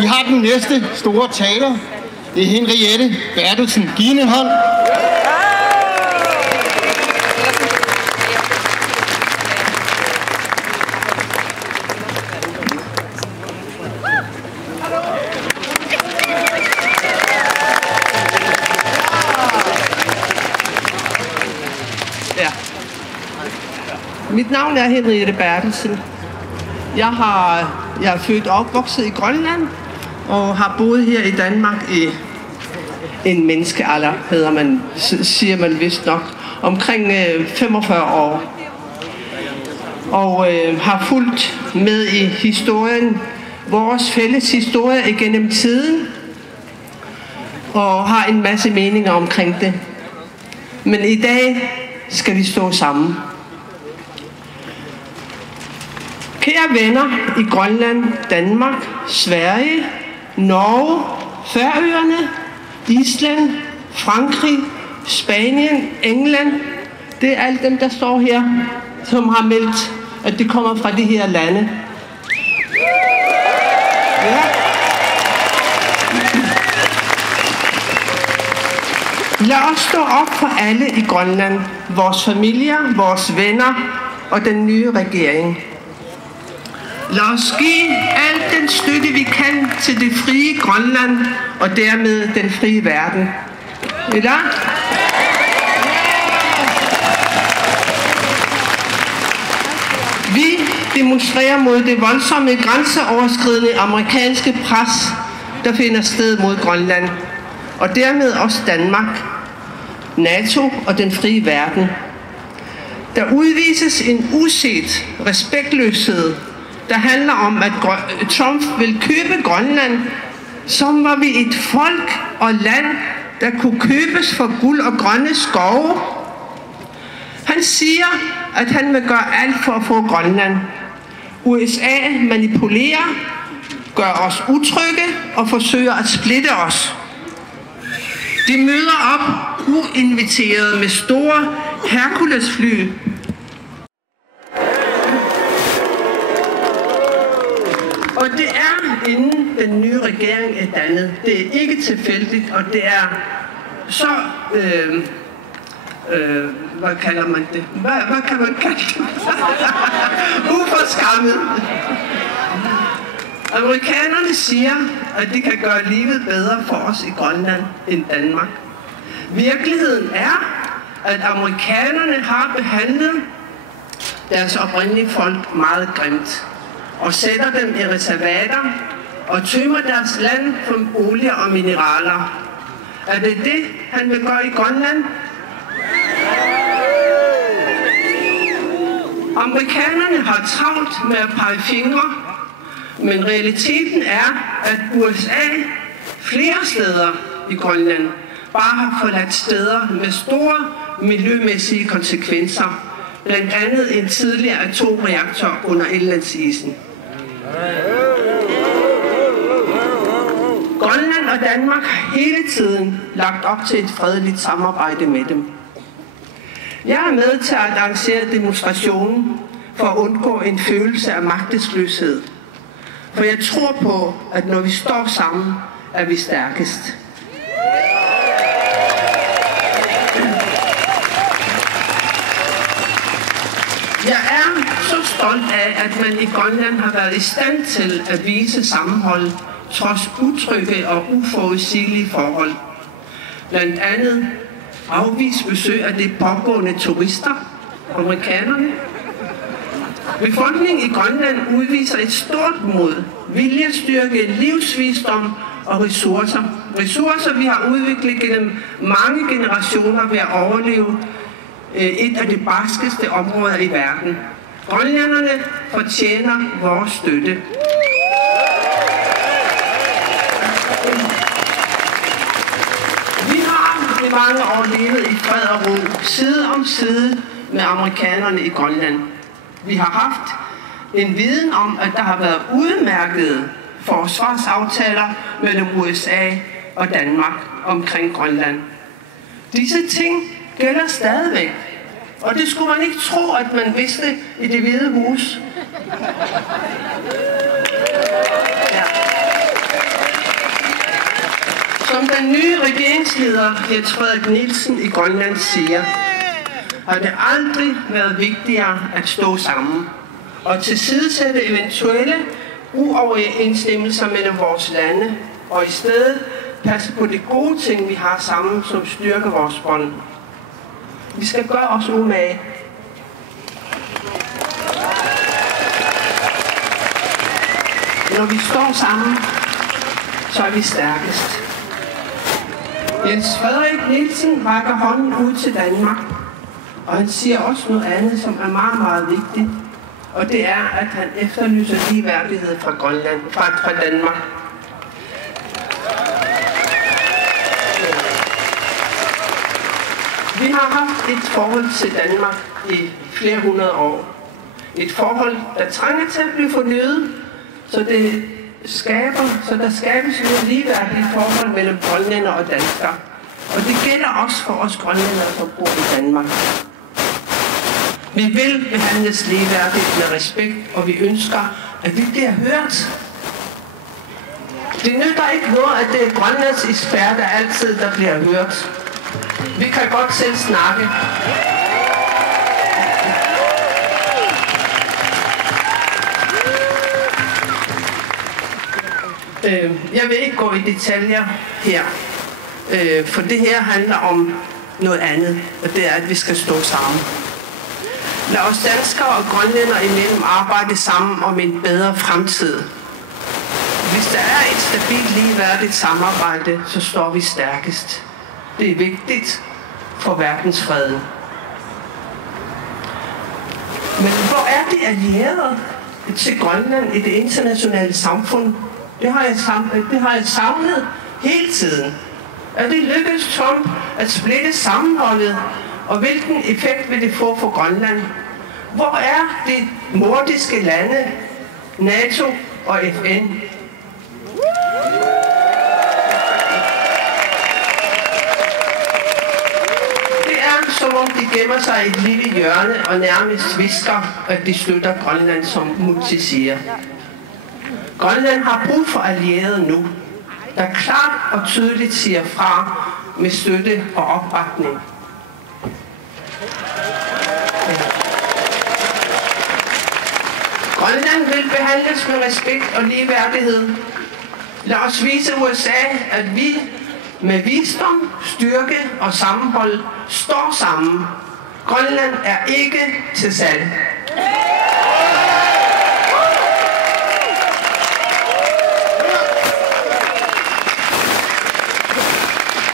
Vi har den næste store taler. Det er Henriette Bertelsen. Giv hende en hånd. Ja. Mit navn er Henriette Bertelsen. Jeg er født og opvokset i Grønland og har boet her i Danmark i en menneskealder, siger man vist nok, omkring 45 år. Og har fulgt med i historien, vores fælles historie igennem tiden, og har en masse meninger omkring det. Men i dag skal vi stå sammen. Kære venner i Grønland, Danmark, Sverige, Norge, Færøerne, Island, Frankrig, Spanien, England. Det er alle dem, der står her, som har meldt, at det kommer fra de her lande. Ja. Lad os stå op for alle i Grønland, vores familier, vores venner og den nye regering. Lad os give al den støtte, vi kan til det frie Grønland og dermed den frie verden. Eller? Vi demonstrerer mod det voldsomme grænseoverskridende amerikanske pres, der finder sted mod Grønland, og dermed også Danmark, NATO og den frie verden. Der udvises en uset respektløshed, der handler om, at Trump vil købe Grønland, som var vi et folk og land, der kunne købes for guld og grønne skove. Han siger, at han vil gøre alt for at få Grønland. USA manipulerer, gør os utrygge og forsøger at splitte os. De møder op uinviteret med store Herculesfly. Og det er inden den nye regering er dannet. Det er ikke tilfældigt, og det er så, hvad kalder man det? Hvad kan man kalde det? Uforskammet. Amerikanerne siger, at de kan gøre livet bedre for os i Grønland end Danmark. Virkeligheden er, at amerikanerne har behandlet deres oprindelige folk meget grimt og sætter dem i reservater og tømmer deres land for olie og mineraler. Er det det, han vil gøre i Grønland? Amerikanerne har travlt med at pege fingre, men realiteten er, at USA flere steder i Grønland bare har forladt steder med store miljømæssige konsekvenser, blandt andet en tidligere atomreaktor under indlandsisen. Grønland og Danmark har hele tiden lagt op til et fredeligt samarbejde med dem. Jeg er med til at arrangere demonstrationen for at undgå en følelse af magtesløshed. For jeg tror på, at når vi står sammen, er vi stærkest. Jeg er så stolt af, at man i Grønland har været i stand til at vise sammenhold, trods utrygge og uforudsigelige forhold. Blandt andet afvist besøg af de pågående turister, amerikanerne. Befolkningen i Grønland udviser et stort mod, viljestyrke, livsvisdom og ressourcer. Ressourcer, vi har udviklet gennem mange generationer ved at overleve et af de barskeste områder i verden. Grønlænderne fortjener vores støtte. Vi har i mange år levet i fred og ro, side om side med amerikanerne i Grønland. Vi har haft en viden om, at der har været udmærkede forsvarsaftaler mellem USA og Danmark omkring Grønland. Disse ting gælder stadigvæk, og det skulle man ikke tro, at man vidste i Det Hvide Hus. Ja. Som den nye regeringsleder Jens Frederik Nielsen i Grønland siger, har det aldrig været vigtigere at stå sammen og tilsidesætte eventuelle uoverensstemmelser mellem vores lande, og i stedet passe på de gode ting, vi har sammen, som styrker vores bånd. Vi skal gøre os umage. Når vi står sammen, så er vi stærkest. Jens Frederik Nielsen rækker hånden ud til Danmark, og han siger også noget andet, som er meget, meget vigtigt. Og det er, at han efterlyser ligeværdighed fra Grønland, fra Danmark. Vi har haft et forhold til Danmark i flere hundrede år. Et forhold, der trænger til at blive fornyet, så der skabes et ligeværdigt forhold mellem grønlændere og danskere. Og det gælder også for os grønlændere, som bor i Danmark. Vi vil behandles ligeværdigt med respekt, og vi ønsker, at vi bliver hørt. Det nytter ikke noget, at det er Grønlands eksperter altid, der bliver hørt. Vi kan godt selv snakke. Jeg vil ikke gå i detaljer her, for det her handler om noget andet, og det er, at vi skal stå sammen. Lad os danskere og grønlændere imellem arbejde sammen om en bedre fremtid. Hvis der er et stabilt, ligeværdigt samarbejde, så står vi stærkest. Det er vigtigt for verdensfreden. Men hvor er de allierede til Grønland i det internationale samfund? Det har jeg savnet hele tiden. Er det lykkedes Trump at splitte sammenholdet, og hvilken effekt vil det få for Grønland? Hvor er de nordiske lande, NATO og FN? Det er som om de gemmer sig i et lille hjørne og nærmest hvisker, at de støtter Grønland, som Mutti siger. Grønland har brug for allierede nu, der klart og tydeligt siger fra med støtte og opbakning. Grønland vil behandles med respekt og ligeværdighed. Lad os vise USA, at vi med visdom, styrke og sammenhold står sammen. Grønland er ikke til salg.